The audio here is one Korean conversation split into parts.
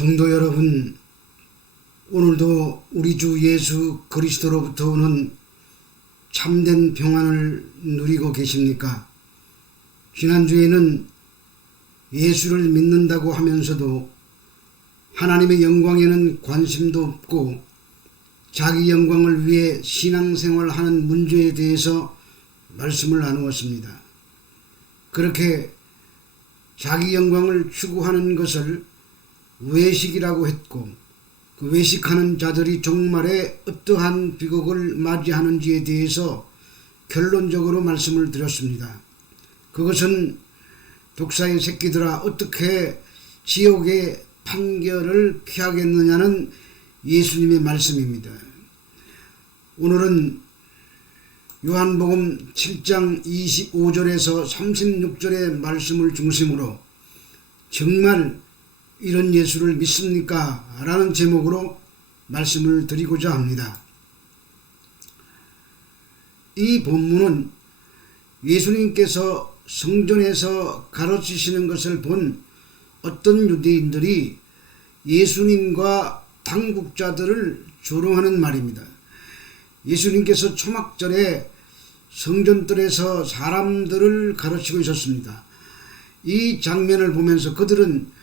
성도 여러분, 오늘도 우리 주 예수 그리스도로부터 오는 참된 평안을 누리고 계십니까? 지난주에는 예수를 믿는다고 하면서도 하나님의 영광에는 관심도 없고 자기 영광을 위해 신앙생활하는 문제에 대해서 말씀을 나누었습니다. 그렇게 자기 영광을 추구하는 것을 외식이라고 했고, 그 외식하는 자들이 종말에 어떠한 비극을 맞이하는지에 대해서 결론적으로 말씀을 드렸습니다. 그것은 독사의 새끼들아 어떻게 지옥의 판결을 피하겠느냐는 예수님의 말씀입니다. 오늘은 요한복음 7장 25절에서 36절의 말씀을 중심으로 정말 이런 예수를 믿습니까? 라는 제목으로 말씀을 드리고자 합니다. 이 본문은 예수님께서 성전에서 가르치시는 것을 본 어떤 유대인들이 예수님과 당국자들을 조롱하는 말입니다. 예수님께서 초막절에 성전뜰에서 사람들을 가르치고 있었습니다. 이 장면을 보면서 그들은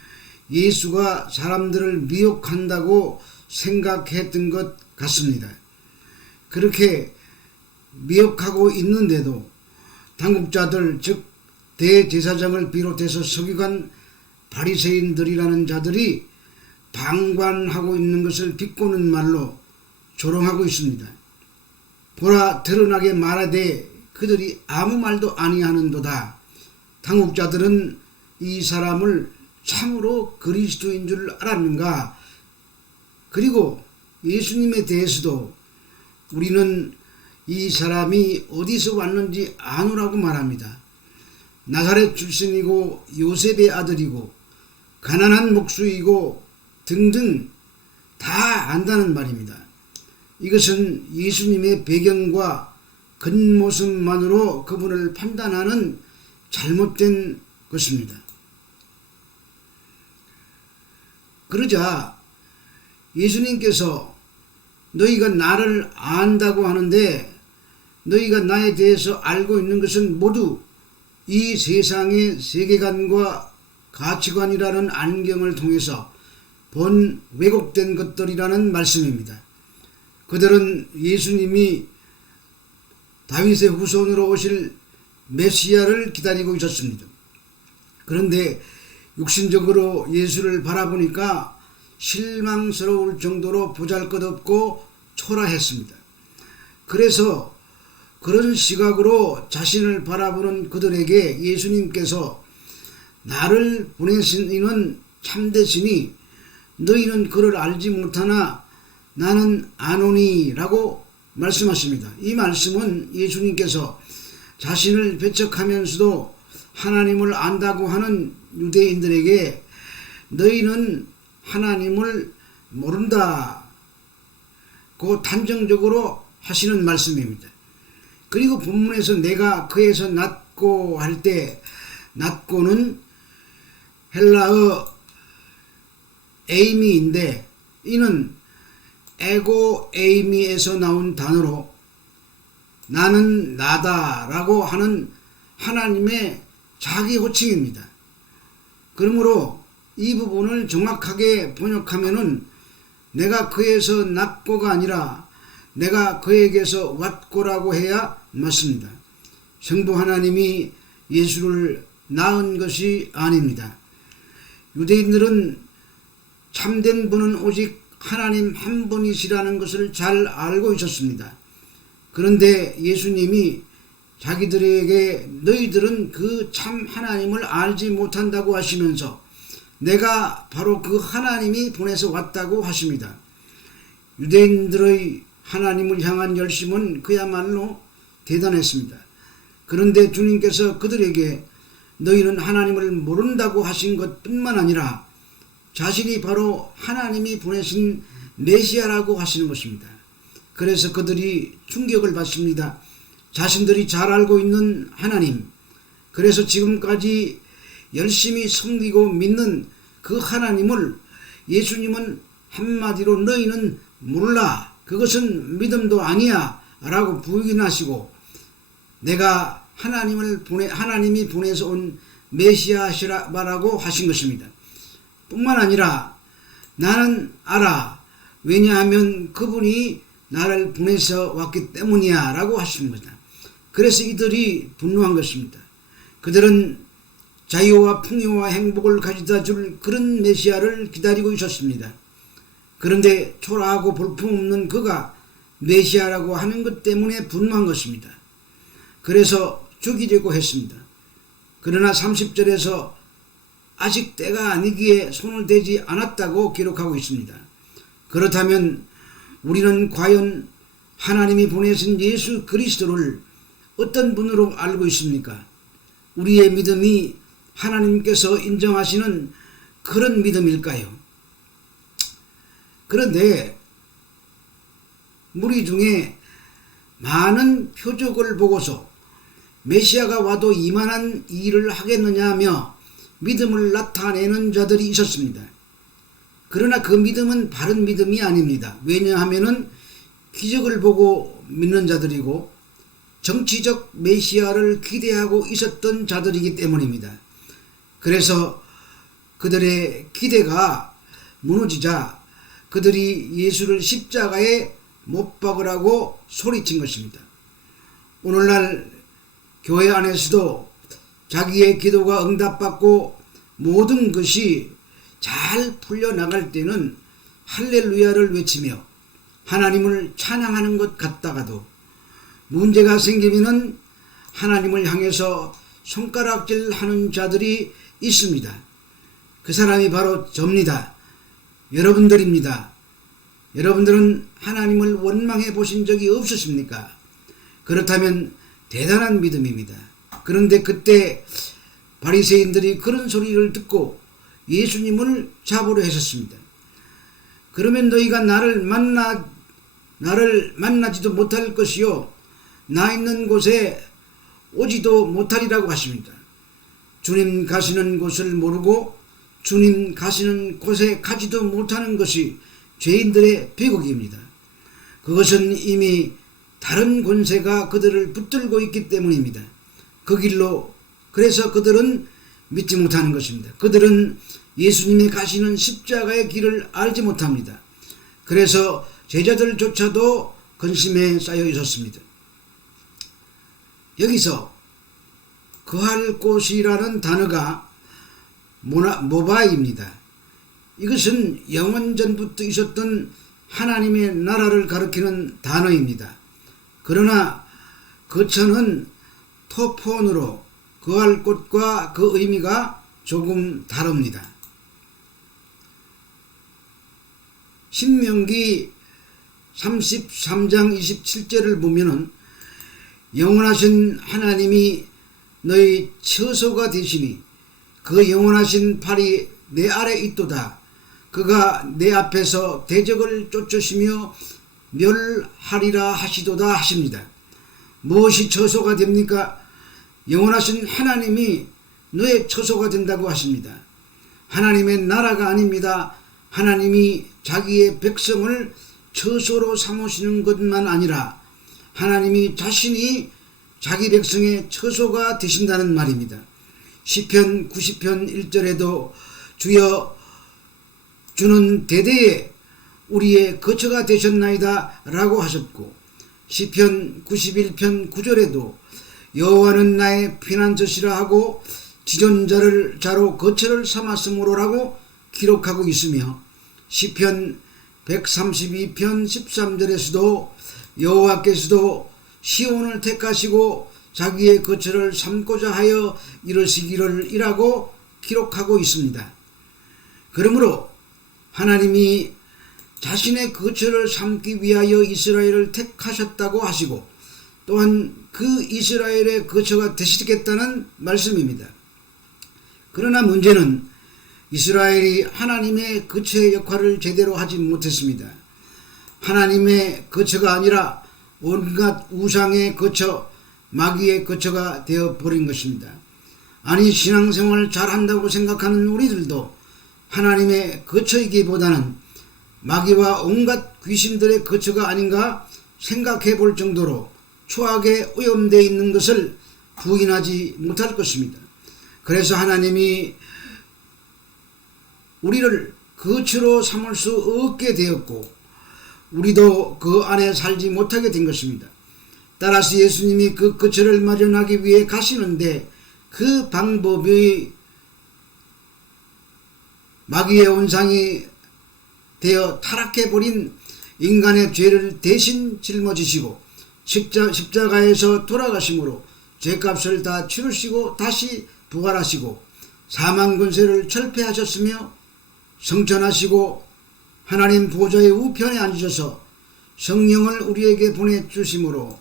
예수가 사람들을 미혹한다고 생각했던 것 같습니다. 그렇게 미혹하고 있는데도 당국자들, 즉 대제사장을 비롯해서 서기관 바리새인들이라는 자들이 방관하고 있는 것을 비꼬는 말로 조롱하고 있습니다. 보라, 드러나게 말하되 그들이 아무 말도 아니하는도다. 당국자들은 이 사람을 참으로 그리스도인 줄 알았는가? 그리고 예수님에 대해서도 우리는 이 사람이 어디서 왔는지 아노라고 말합니다. 나사렛 출신이고 요셉의 아들이고 가난한 목수이고 등등 다 안다는 말입니다. 이것은 예수님의 배경과 겉모습만으로 그분을 판단하는 잘못된 것입니다. 그러자 예수님께서 너희가 나를 안다고 하는데 너희가 나에 대해서 알고 있는 것은 모두 이 세상의 세계관과 가치관이라는 안경을 통해서 본 왜곡된 것들이라는 말씀입니다. 그들은 예수님이 다윗의 후손으로 오실 메시아를 기다리고 있었습니다. 그런데 육신적으로 예수를 바라보니까 실망스러울 정도로 보잘것없고 초라했습니다. 그래서 그런 시각으로 자신을 바라보는 그들에게 예수님께서 나를 보내신 이는 참되시니 너희는 그를 알지 못하나 나는 아노니 라고 말씀하십니다. 이 말씀은 예수님께서 자신을 배척하면서도 하나님을 안다고 하는 유대인들에게 너희는 하나님을 모른다 고 단정적으로 하시는 말씀입니다. 그리고 본문에서 내가 그에서 낫고 할 때 낫고는 헬라어 에이미인데 이는 에고 에이미에서 나온 단어로 나는 나다 라고 하는 하나님의 자기 호칭입니다. 그러므로 이 부분을 정확하게 번역하면은 내가 그에서 낫고가 아니라 내가 그에게서 왔고라고 해야 맞습니다. 성부 하나님이 예수를 낳은 것이 아닙니다. 유대인들은 참된 분은 오직 하나님 한 분이시라는 것을 잘 알고 있었습니다. 그런데 예수님이 자기들에게 너희들은 그 참 하나님을 알지 못한다고 하시면서 내가 바로 그 하나님이 보내서 왔다고 하십니다. 유대인들의 하나님을 향한 열심은 그야말로 대단했습니다. 그런데 주님께서 그들에게 너희는 하나님을 모른다고 하신 것뿐만 아니라 자신이 바로 하나님이 보내신 메시아라고 하시는 것입니다. 그래서 그들이 충격을 받습니다. 자신들이 잘 알고 있는 하나님, 그래서 지금까지 열심히 섬기고 믿는 그 하나님을 예수님은 한마디로 너희는 몰라, 그것은 믿음도 아니야 라고 부인하시고 내가 하나님이 보내서 온 메시아시라고 하신 것입니다. 뿐만 아니라 나는 알아, 왜냐하면 그분이 나를 보내서 왔기 때문이야 라고 하신 겁니다. 그래서 이들이 분노한 것입니다. 그들은 자유와 풍요와 행복을 가져다 줄 그런 메시아를 기다리고 있었습니다. 그런데 초라하고 볼품없는 그가 메시아라고 하는 것 때문에 분노한 것입니다. 그래서 죽이려고 했습니다. 그러나 30절에서 아직 때가 아니기에 손을 대지 않았다고 기록하고 있습니다. 그렇다면 우리는 과연 하나님이 보내신 예수 그리스도를 어떤 분으로 알고 있습니까? 우리의 믿음이 하나님께서 인정하시는 그런 믿음일까요? 그런데 무리 중에 많은 표적을 보고서 메시아가 와도 이만한 일을 하겠느냐 하며 믿음을 나타내는 자들이 있었습니다. 그러나 그 믿음은 바른 믿음이 아닙니다. 왜냐하면 기적을 보고 믿는 자들이고 정치적 메시아를 기대하고 있었던 자들이기 때문입니다. 그래서 그들의 기대가 무너지자 그들이 예수를 십자가에 못 박으라고 소리친 것입니다. 오늘날 교회 안에서도 자기의 기도가 응답받고 모든 것이 잘 풀려나갈 때는 할렐루야를 외치며 하나님을 찬양하는 것 같다가도 문제가 생기면은 하나님을 향해서 손가락질 하는 자들이 있습니다. 그 사람이 바로 접니다. 여러분들입니다. 여러분들은 하나님을 원망해 보신 적이 없으십니까? 그렇다면 대단한 믿음입니다. 그런데 그때 바리새인들이 그런 소리를 듣고 예수님을 잡으려 했었습니다. 그러면 너희가 나를 만나지도 못할 것이요 나 있는 곳에 오지도 못하리라고 하십니다. 주님 가시는 곳을 모르고 주님 가시는 곳에 가지도 못하는 것이 죄인들의 비극입니다. 그것은 이미 다른 권세가 그들을 붙들고 있기 때문입니다. 그 길로 그래서 그들은 믿지 못하는 것입니다. 그들은 예수님의 가시는 십자가의 길을 알지 못합니다. 그래서 제자들조차도 근심에 쌓여 있었습니다. 여기서 거할 곳이라는 단어가 모바입니다. 이것은 영원전부터 있었던 하나님의 나라를 가리키는 단어입니다. 그러나 거처는 토폰으로 거할 곳과 그 의미가 조금 다릅니다. 신명기 33장 27절을 보면은 영원하신 하나님이 너희 처소가 되시니 그 영원하신 팔이 내 아래 있도다. 그가 내 앞에서 대적을 쫓으시며 멸하리라 하시도다 하십니다. 무엇이 처소가 됩니까? 영원하신 하나님이 너의 처소가 된다고 하십니다. 하나님의 나라가 아닙니다. 하나님이 자기의 백성을 처소로 삼으시는 것만 아니라 하나님이 자신이 자기 백성의 처소가 되신다는 말입니다. 시편 90편 1절에도 주여 주는 대대에 우리의 거처가 되셨나이다 라고 하셨고 시편 91편 9절에도 여호와는 나의 피난처시라 하고 지존자로 거처를 삼았으므로라고 기록하고 있으며 시편 132편 13절에서도 여호와께서도 시온을 택하시고 자기의 거처를 삼고자 하여 이러시기를 이라고 기록하고 있습니다. 그러므로 하나님이 자신의 거처를 삼기 위하여 이스라엘을 택하셨다고 하시고 또한 그 이스라엘의 거처가 되시겠다는 말씀입니다. 그러나 문제는 이스라엘이 하나님의 거처의 역할을 제대로 하지 못했습니다. 하나님의 거처가 아니라 온갖 우상의 거처, 마귀의 거처가 되어버린 것입니다. 아니 신앙생활을 잘한다고 생각하는 우리들도 하나님의 거처이기보다는 마귀와 온갖 귀신들의 거처가 아닌가 생각해 볼 정도로 추악에 오염되어 있는 것을 부인하지 못할 것입니다. 그래서 하나님이 우리를 거처로 삼을 수 없게 되었고 우리도 그 안에 살지 못하게 된 것입니다. 따라서 예수님이 그 거처를 마련하기 위해 가시는데 그 방법이 마귀의 온상이 되어 타락해버린 인간의 죄를 대신 짊어지시고 십자가에서 돌아가심으로 죄값을 다 치르시고 다시 부활하시고 사망 권세를 철폐하셨으며 성천하시고 하나님 보좌의 우편에 앉으셔서 성령을 우리에게 보내주심으로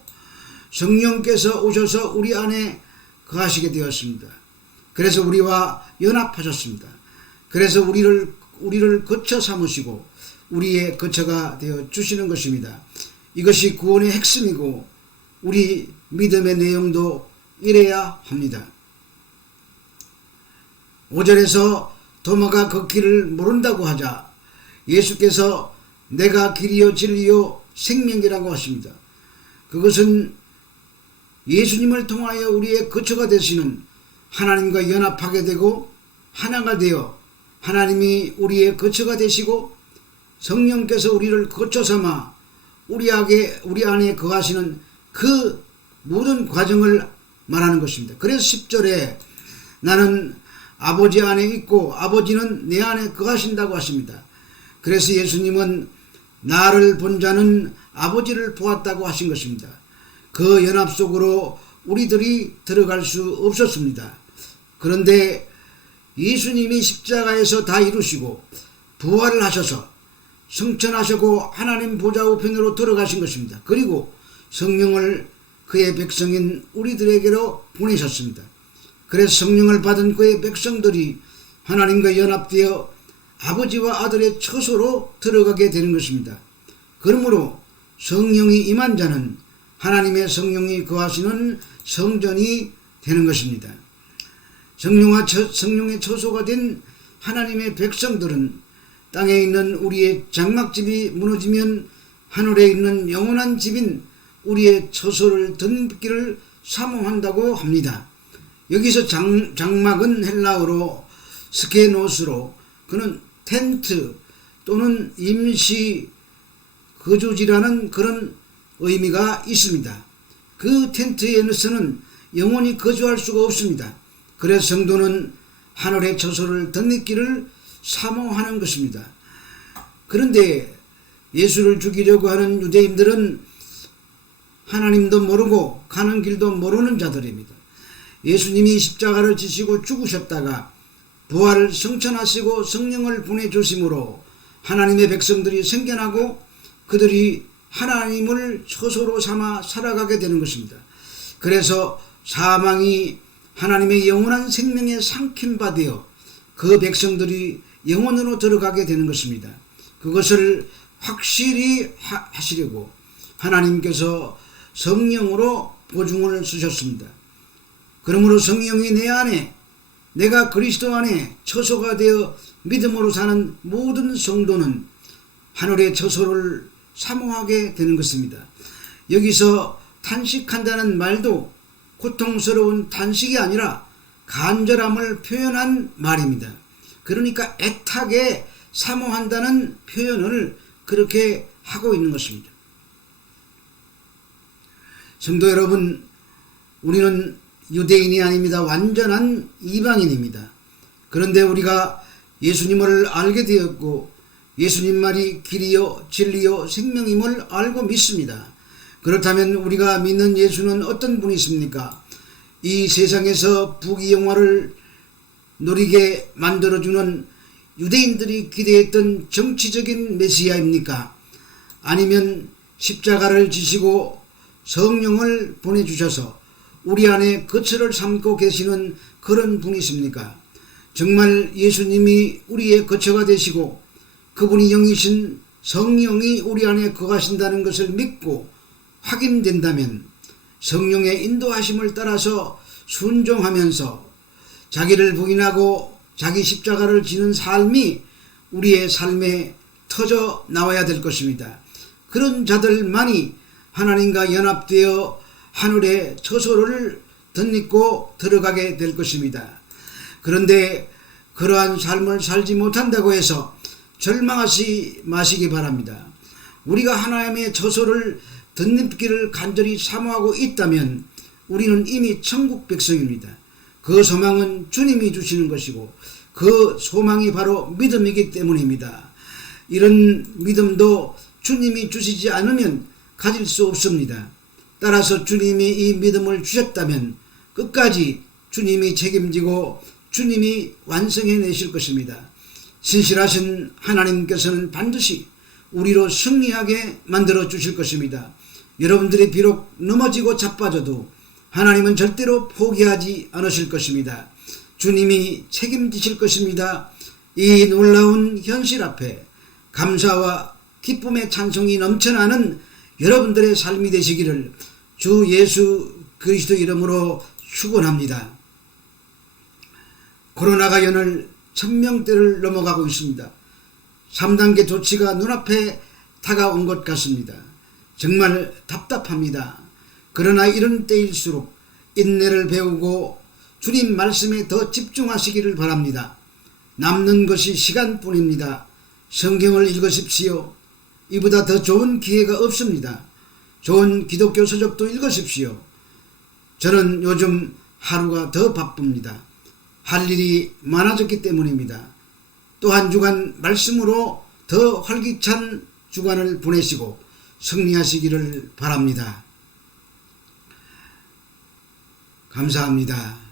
성령께서 오셔서 우리 안에 거하시게 되었습니다. 그래서 우리와 연합하셨습니다. 그래서 우리를 거처 삼으시고 우리의 거처가 되어 주시는 것입니다. 이것이 구원의 핵심이고 우리 믿음의 내용도 이래야 합니다. 5절에서 도마가 그 길을 모른다고 하자 예수께서 내가 길이요 진리요 생명이라고 하십니다. 그것은 예수님을 통하여 우리의 거처가 되시는 하나님과 연합하게 되고 하나가 되어 하나님이 우리의 거처가 되시고 성령께서 우리를 거처 삼아 우리 안에 거하시는 그 모든 과정을 말하는 것입니다. 그래서 10절에 나는 아버지 안에 있고 아버지는 내 안에 거하신다고 하십니다. 그래서 예수님은 나를 본 자는 아버지를 보았다고 하신 것입니다. 그 연합 속으로 우리들이 들어갈 수 없었습니다. 그런데 예수님이 십자가에서 다 이루시고 부활을 하셔서 성천하시고 하나님 보좌 우편으로 들어가신 것입니다. 그리고 성령을 그의 백성인 우리들에게로 보내셨습니다. 그래서 성령을 받은 그의 백성들이 하나님과 연합되어 아버지와 아들의 처소로 들어가게 되는 것입니다. 그러므로 성령이 임한 자는 하나님의 성령이 거하시는 성전이 되는 것입니다. 성령의 처소가 된 하나님의 백성들은 땅에 있는 우리의 장막집이 무너지면 하늘에 있는 영원한 집인 우리의 처소를 든기를 사모한다고 합니다. 여기서 장막은 헬라어로 스케노스로 그는 텐트 또는 임시 거주지라는 그런 의미가 있습니다. 그 텐트에서는 영원히 거주할 수가 없습니다. 그래서 성도는 하늘의 처소를 덧입기를 사모하는 것입니다. 그런데 예수를 죽이려고 하는 유대인들은 하나님도 모르고 가는 길도 모르는 자들입니다. 예수님이 십자가를 지시고 죽으셨다가 부활을 성천하시고 성령을 보내주심으로 하나님의 백성들이 생겨나고 그들이 하나님을 처소로 삼아 살아가게 되는 것입니다. 그래서 사망이 하나님의 영원한 생명에 삼킨 바 되어 그 백성들이 영원으로 들어가게 되는 것입니다. 그것을 확실히 하시려고 하나님께서 성령으로 보증을 쓰셨습니다. 그러므로 성령이 내 안에 내가 그리스도 안에 처소가 되어 믿음으로 사는 모든 성도는 하늘의 처소를 사모하게 되는 것입니다. 여기서 탄식한다는 말도 고통스러운 탄식이 아니라 간절함을 표현한 말입니다. 그러니까 애타게 사모한다는 표현을 그렇게 하고 있는 것입니다. 성도 여러분, 우리는 유대인이 아닙니다. 완전한 이방인입니다. 그런데 우리가 예수님을 알게 되었고 예수님 말이 길이요 진리요 생명임을 알고 믿습니다. 그렇다면 우리가 믿는 예수는 어떤 분이십니까? 이 세상에서 부귀영화를 누리게 만들어주는 유대인들이 기대했던 정치적인 메시아입니까? 아니면 십자가를 지시고 성령을 보내주셔서 우리 안에 거처를 삼고 계시는 그런 분이십니까? 정말 예수님이 우리의 거처가 되시고 그분이 영이신 성령이 우리 안에 거하신다는 것을 믿고 확인된다면 성령의 인도하심을 따라서 순종하면서 자기를 부인하고 자기 십자가를 지는 삶이 우리의 삶에 터져 나와야 될 것입니다. 그런 자들만이 하나님과 연합되어 하늘의 처소를 덧입고 들어가게 될 것입니다. 그런데 그러한 삶을 살지 못한다고 해서 절망하지 마시기 바랍니다. 우리가 하나님의 처소를 덧입기를 간절히 사모하고 있다면 우리는 이미 천국 백성입니다. 그 소망은 주님이 주시는 것이고 그 소망이 바로 믿음이기 때문입니다. 이런 믿음도 주님이 주시지 않으면 가질 수 없습니다. 따라서 주님이 이 믿음을 주셨다면 끝까지 주님이 책임지고 주님이 완성해내실 것입니다. 신실하신 하나님께서는 반드시 우리로 승리하게 만들어 주실 것입니다. 여러분들이 비록 넘어지고 자빠져도 하나님은 절대로 포기하지 않으실 것입니다. 주님이 책임지실 것입니다. 이 놀라운 현실 앞에 감사와 기쁨의 찬송이 넘쳐나는 여러분들의 삶이 되시기를 주 예수 그리스도 이름으로 축원합니다. 코로나가 연을 1000명대를 넘어가고 있습니다. 3단계 조치가 눈앞에 다가온 것 같습니다. 정말 답답합니다. 그러나 이런 때일수록 인내를 배우고 주님 말씀에 더 집중하시기를 바랍니다. 남는 것이 시간뿐입니다. 성경을 읽으십시오. 이보다 더 좋은 기회가 없습니다. 좋은 기독교 서적도 읽으십시오. 저는 요즘 하루가 더 바쁩니다. 할 일이 많아졌기 때문입니다. 또 한 주간 말씀으로 더 활기찬 주간을 보내시고 승리하시기를 바랍니다. 감사합니다.